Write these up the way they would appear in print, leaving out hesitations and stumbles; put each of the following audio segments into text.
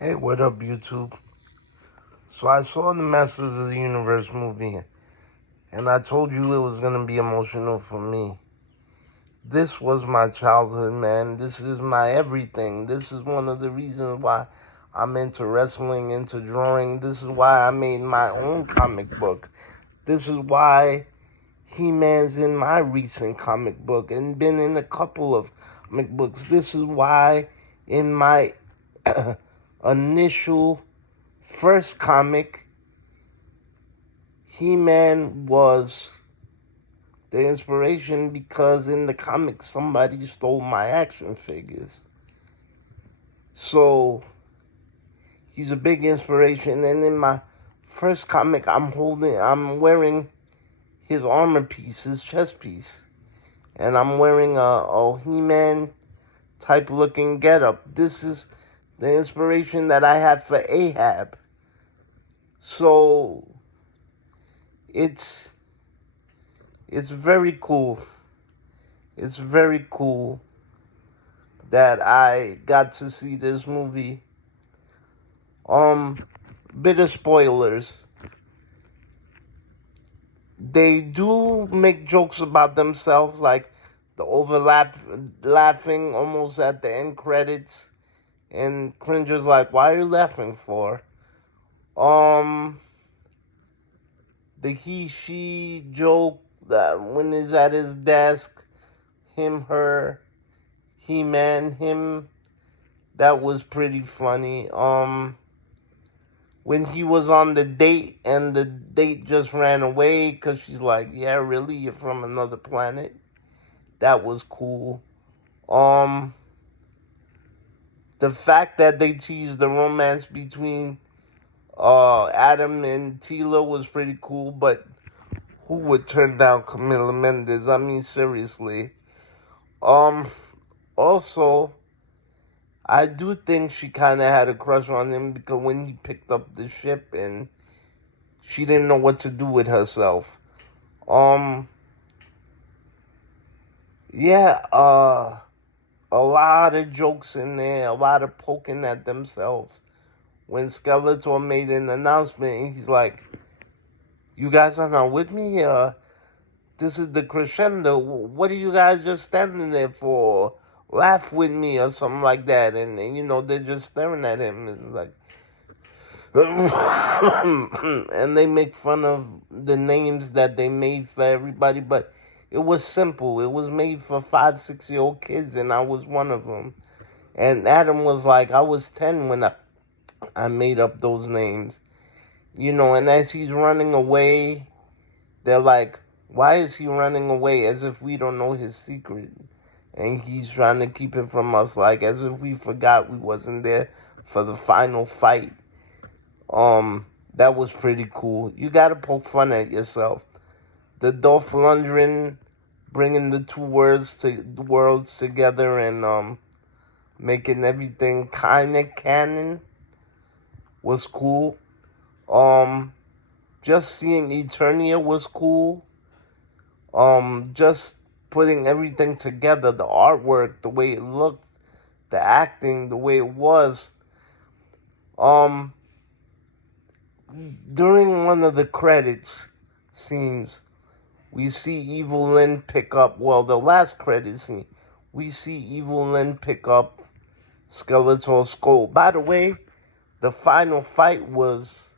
Hey, what up, YouTube? So I saw the Masters of the Universe movie, and I told you it was gonna be emotional for me. This was my childhood, man. This is my everything. This is one of the reasons why I'm into wrestling, into drawing. This is why I made my own comic book. This is why He-Man's in my recent comic book and been in a couple of comic books. This is why in my initial first comic, He-Man was the inspiration because in the comic somebody stole my action figures. So he's a big inspiration. And in my first comic, I'm wearing his armor piece, his chest piece, and I'm wearing a He-Man type looking getup. This is the inspiration that I have for Ahab. So it's very cool. It's very cool that I got to see this movie. Bit of spoilers. They do make jokes about themselves, like the laughing almost at the end credits, and Cringer's like, "Why are you laughing for?" The he/she joke that when he's at his desk, him, her, He-Man, him, that was pretty funny. When he was on the date and the date just ran away because she's like, "Yeah, really, you're from another planet." That was cool. The fact that they teased the romance between Adam and Tila was pretty cool, but who would turn down Camila Mendes? I mean, seriously. Um, Also, I do think she kind of had a crush on him because when he picked up the ship and she didn't know what to do with herself. Um, yeah, a lot of jokes in there, a lot of poking at themselves. When Skeletor made an announcement, he's like, "You guys are not with me? This is the crescendo. What are you guys just standing there for? Laugh with me," or something like that. And they're just staring at him. It's like, and they make fun of the names that they made for everybody, but it was simple. It was made for 5, 6-year-old kids, and I was one of them. And Adam was like, "I was 10 when I made up those names." And as he's running away, they're like, "Why is he running away?" As if we don't know his secret. And he's trying to keep it from us, like as if we forgot we wasn't there for the final fight. That was pretty cool. You gotta poke fun at yourself. The Dolph Lundgren bringing the two worlds together and making everything kind of canon was cool. Just seeing Eternia was cool. Just putting everything together, the artwork, the way it looked, the acting, the way it was. Um, During one of the credits scenes, we see Evelyn pick up, well, the last credit scene, we see Evelyn pick up Skeletor's skull. By the way, the final fight was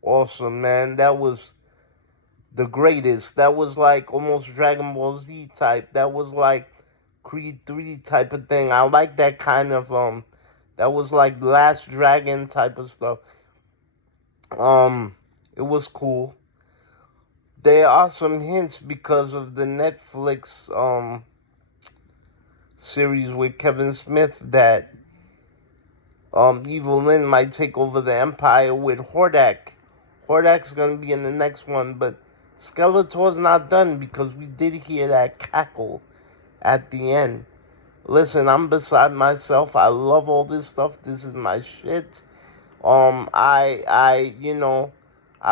awesome, man. That was the greatest. That was like almost Dragon Ball Z type. That was like Creed 3 type of thing. I like that kind of that was like Last Dragon type of stuff. It was cool. There are some hints because of the Netflix series with Kevin Smith that Evelyn might take over the Empire with Hordak. Hordak's gonna be in the next one, but Skeletor's not done because we did hear that cackle at the end. Listen, I'm beside myself. I love all this stuff. This is my shit. I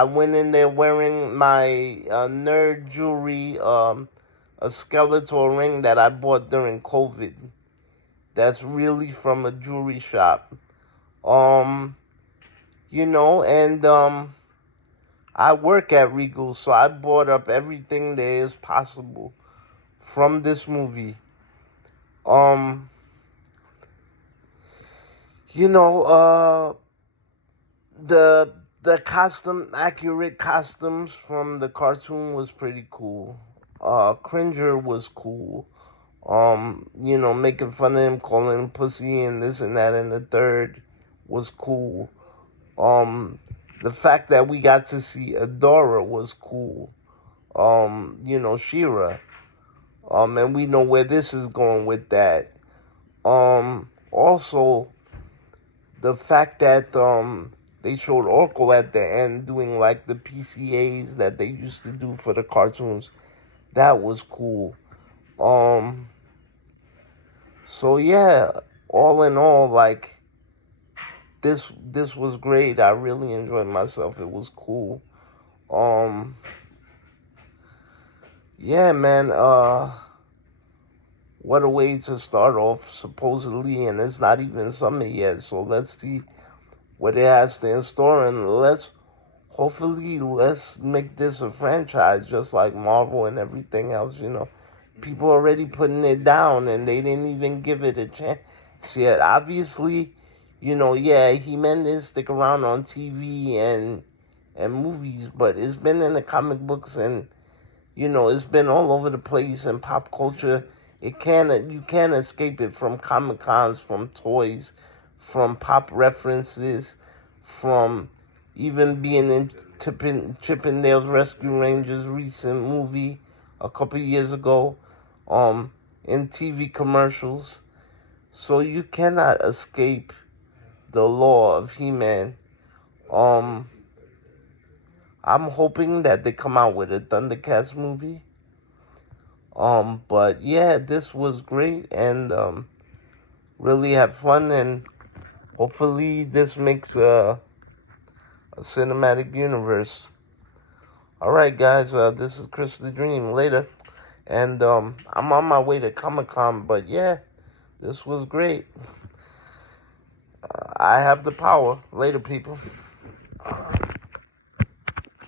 went in there wearing my nerd jewelry, a Skeletor ring that I bought during COVID. That's really from a jewelry shop. Um, and I work at Regal, so I bought up everything there is possible from this movie. Um, you know, the accurate costumes from the cartoon was pretty cool. Cringer was cool. Making fun of him, calling him pussy and this and that and the third was cool. Um, the fact that we got to see Adora was cool. Shira. And we know where this is going with that. Also, the fact that they showed Orko at the end doing like the PCAs that they used to do for the cartoons, that was cool. Um, so yeah, all in all, like this was great. I really enjoyed myself. It was cool. Um, yeah, man. What a way to start off, supposedly, and it's not even summer yet. So let's see what it has to in store, and let's make this a franchise, just like Marvel and everything else. People already putting it down, and they didn't even give it a chance yet. Obviously, yeah, he meant to stick around on TV and movies, but it's been in the comic books and it's been all over the place in pop culture. You can't escape it from Comic Cons, from toys, from pop references, from even being in Chippendale's Rescue Rangers recent movie a couple years ago, in TV commercials. So you cannot escape the law of He-Man. Um, I'm hoping that they come out with a Thundercats movie. But yeah, this was great and really had fun, and hopefully this makes a cinematic universe. All right, guys, this is Chris the Dream. Later, and I'm on my way to Comic Con, but yeah, this was great. I have the power. Later, people.